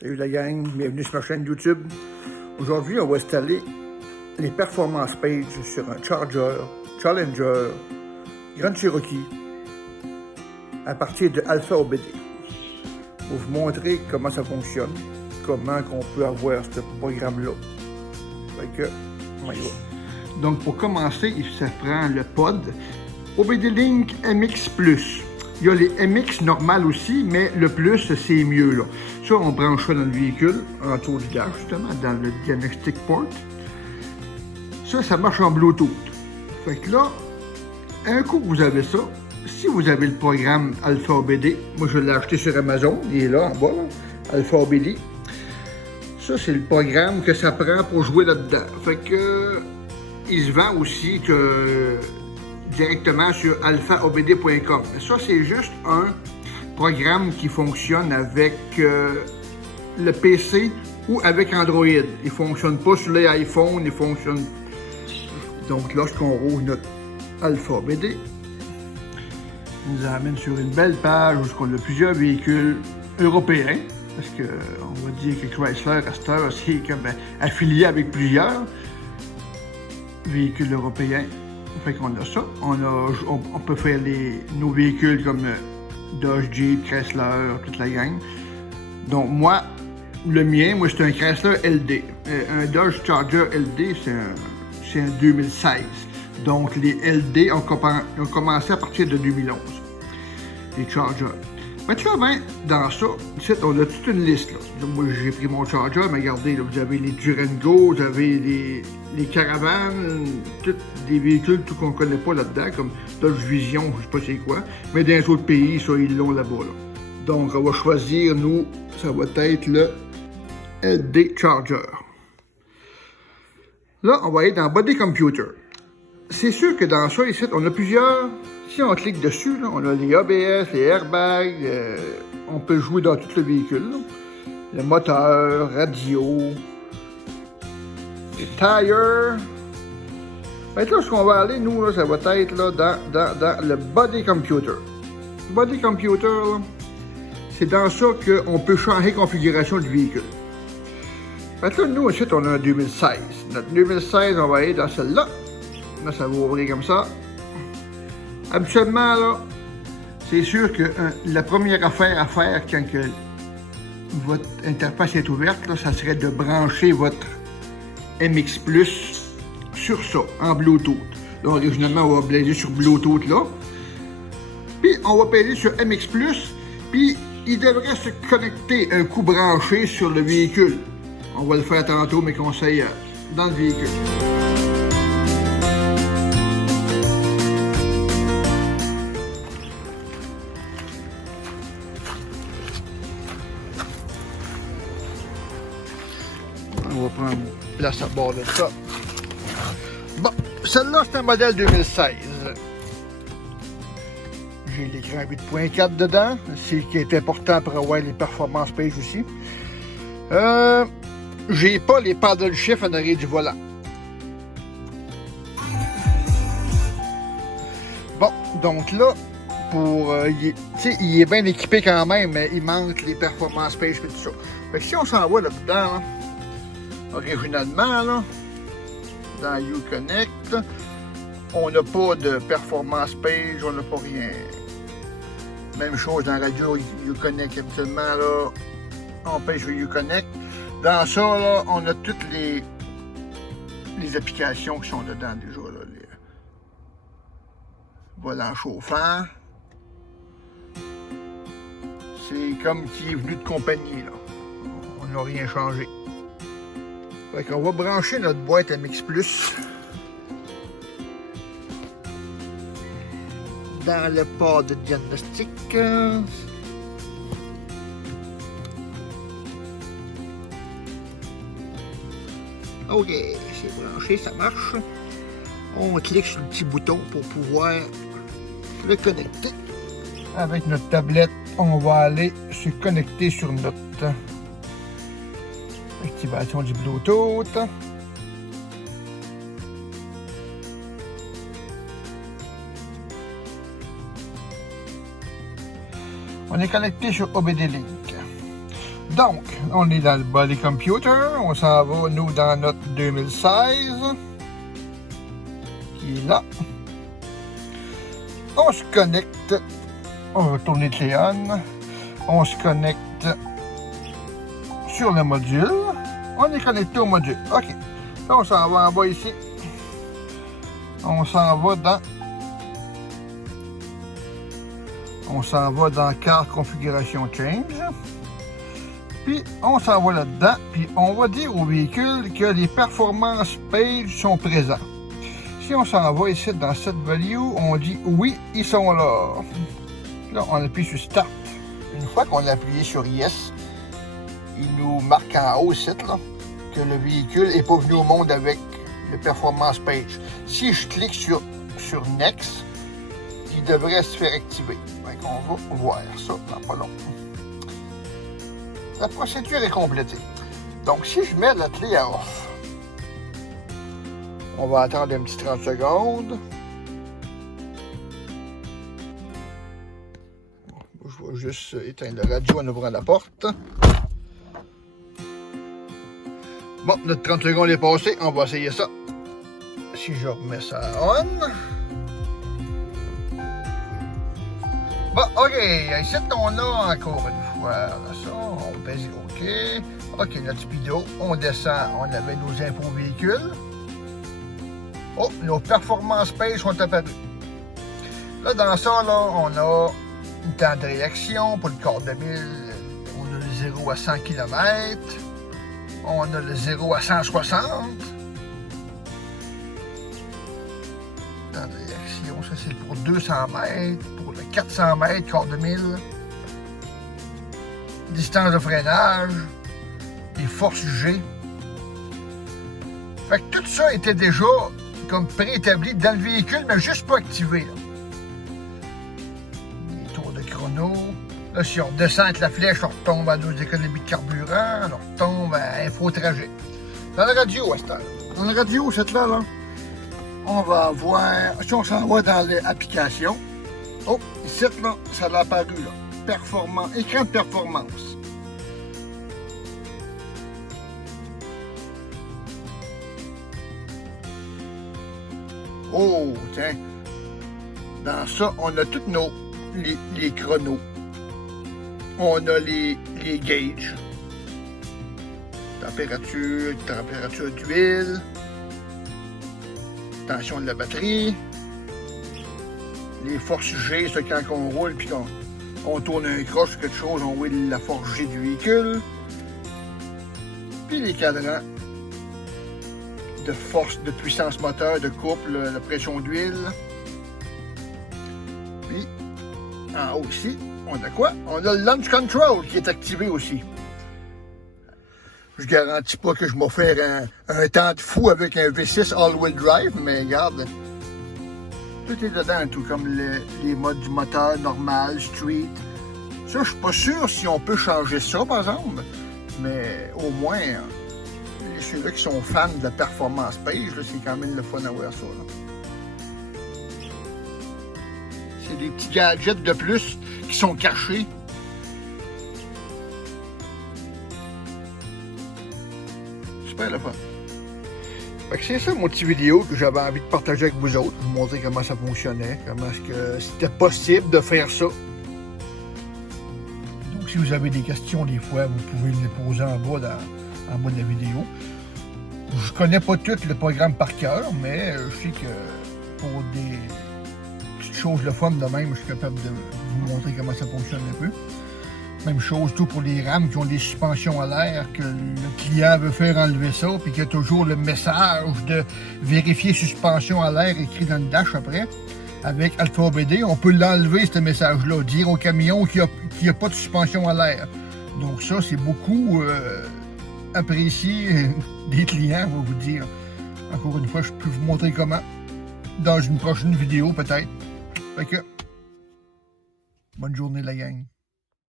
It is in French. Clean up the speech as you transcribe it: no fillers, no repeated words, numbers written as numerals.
Salut la gang, bienvenue sur ma chaîne YouTube. Aujourd'hui, on va installer les performance pages sur un Charger, Challenger, Grand Cherokee à partir de Alpha OBD. Pour vous montrer comment ça fonctionne, comment on peut avoir ce programme-là. Fait que, on y va. Donc pour commencer, ça prend le pod OBD Link MX+. Il y a les MX normales aussi, mais le plus, c'est mieux là. Ça, on branche ça dans le véhicule, en tour du dash, justement, dans le diagnostic port. Ça marche en Bluetooth. Fait que là, un coup que vous avez ça, si vous avez le programme Alpha OBD, moi je l'ai acheté sur Amazon, il est là en bas, là, Alpha OBD. Ça, c'est le programme que ça prend pour jouer là-dedans. Fait que, il se vend aussi directement sur alphaobd.com. Ça, c'est juste un programme qui fonctionne avec le PC ou avec Android. Il ne fonctionne pas sur les iPhones, il fonctionne... Donc, lorsqu'on roule notre Alpha OBD, il nous amène sur une belle page où on a plusieurs véhicules européens, parce qu'on va dire que Chrysler, à cette heure, c'est comme affilié avec plusieurs véhicules européens. Fait qu'on a ça. On peut faire nos véhicules comme Dodge, Jeep, Chrysler, toute la gang. Donc moi, le mien, c'est un Chrysler LD. Un Dodge Charger LD, c'est un 2016. Donc les LD ont commencé à partir de 2011. Les Chargers. Maintenant, dans ça, ici, on a toute une liste. Là. Donc, moi, j'ai pris mon Charger, mais regardez, là, vous avez les Durango, vous avez les caravanes, tous des véhicules tout qu'on ne connaît pas là-dedans, comme Dodge Vision, je ne sais pas c'est quoi, mais dans les autres pays, ça, ils l'ont là-bas. Là. Donc, on va choisir, nous, ça va être le LD Charger. Là, on va aller dans Body Computer. C'est sûr que dans ça, ici, on a plusieurs... Si on clique dessus, là, on a les ABS, les airbags, on peut jouer dans tout le véhicule. Là. Le moteur, radio, les tires. Fait là, ce qu'on va aller, nous, là, ça va être là, dans le Body Computer. Body Computer, c'est dans ça qu'on peut changer la configuration du véhicule. Fait là, nous, ensuite, on a un 2016. Notre 2016, on va aller dans celle-là. Là, ça va ouvrir comme ça. Habituellement, là, c'est sûr que la première affaire à faire quand votre interface est ouverte, là, ça serait de brancher votre MX Plus sur ça, en Bluetooth. Là, originalement, on va blazer sur Bluetooth, là. Puis, on va peser sur MX Plus, puis il devrait se connecter un coup branché sur le véhicule. On va le faire tantôt, mes conseils dans le véhicule. On va prendre place à bord de ça. Bon, celle-là, c'est un modèle 2016. J'ai l'écran 8.4 dedans, c'est ce qui est important pour avoir les performance pages aussi. J'ai pas les paddle shift en arrière du volant. Bon, donc là, il est bien équipé quand même, mais il manque les performance pages et tout ça. Fait que si on s'en va là-dedans, là, originalement, là, dans Uconnect, on n'a pas de performance page, on n'a pas rien. Même chose dans Radio Uconnect, habituellement, là, on paye sur Uconnect. Dans ça, là, on a toutes les applications qui sont dedans déjà. Là, les volants chauffants. C'est comme qui est venu de compagnie, là. On n'a rien changé. Fait qu'on va brancher notre boîte MX Plus dans le port de diagnostic. Ok, c'est branché, ça marche. On clique sur le petit bouton pour pouvoir le connecter. Avec notre tablette, on va aller se connecter sur notre activation du Bluetooth. On est connecté sur OBD Link. Donc, on est dans le body computer. On s'en va, nous, dans notre 2016. Qui est là. On se connecte. On va tourner clé on. On se connecte sur le module. On est connecté au module. OK. Là, on s'en va en bas ici. On s'en va dans... Car Configuration Change. Puis, on s'en va là-dedans. Puis, on va dire au véhicule que les performances page sont présents. Si on s'en va ici dans cette value, on dit oui, ils sont là. Là, on appuie sur Start. Une fois qu'on a appuyé sur Yes, il nous marque en haut ici là, que le véhicule n'est pas venu au monde avec le performance page. Si je clique sur Next, il devrait se faire activer. Donc, on va voir ça dans pas long. La procédure est complétée. Donc, si je mets la clé à off, on va attendre un petit 30 secondes. Je vais juste éteindre la radio en ouvrant la porte. Bon, notre 30 secondes est passé. On va essayer ça. Si je remets ça on. Bon, OK. Ici, on a encore une fois ça. On pèse OK. OK, notre speedo. On descend. On avait nos infos véhicules. Oh, nos performances page sont apparues. Là, dans ça, là, on a une temps de réaction pour le quart de mille. On a le 0 à 100 km. On a le 0 à 160. Temps de réaction, ça c'est pour 200 mètres. Pour le 400 mètres, quart de mille. Distance de freinage. Les forces G. Fait que tout ça était déjà comme préétabli dans le véhicule, mais juste pas activé. Là. Les tours de chrono. Là, si on descend avec la flèche, on retombe à nos économies de carburant, on retombe à info-trajet. Dans la radio, à cette heure. Dans la radio, cette là, on va avoir... Si on s'en va dans l'application, oh, ici, là, ça l'a apparu, là. Performance, écran de performance. Oh, tiens. Dans ça, on a tous les chronos. On a les gauges. Température d'huile. Tension de la batterie. Les forces G, c'est quand on roule puis qu'on tourne un croche ou quelque chose, on voit la force G du véhicule. Puis les cadrans de force, de puissance moteur, de couple, la pression d'huile. Puis, en haut ici, on a quoi? On a le launch control qui est activé aussi. Je garantis pas que je vais faire un temps de fou avec un V6 all-wheel drive, mais regarde, tout est dedans, tout comme les modes du moteur normal, street. Ça, je suis pas sûr si on peut changer ça, par exemple, mais au moins, ceux-là qui sont fans de la performance page, c'est quand même le fun à voir ça. C'est des petits gadgets de plus qui sont cachés. Super le fun. Fait que c'est ça mon petit vidéo que j'avais envie de partager avec vous autres, vous montrer comment ça fonctionnait, comment est-ce que c'était possible de faire ça. Donc si vous avez des questions des fois, vous pouvez les poser en bas de la vidéo. Je connais pas tout le programme par cœur, mais je sais que pour des petites choses le fun de même, je suis capable de vous montrer comment ça fonctionne un peu. Même chose tout pour les rames qui ont des suspensions à l'air, que le client veut faire enlever ça, puis qu'il y a toujours le message de vérifier suspension à l'air écrit dans le dash après. Avec Alpha BD, on peut l'enlever ce message-là, dire au camion qu'il n'y a pas de suspension à l'air. Donc ça, c'est beaucoup apprécié des clients, on va vous dire. Encore une fois, je peux vous montrer comment dans une prochaine vidéo peut-être. Fait que, bonne journée la gang.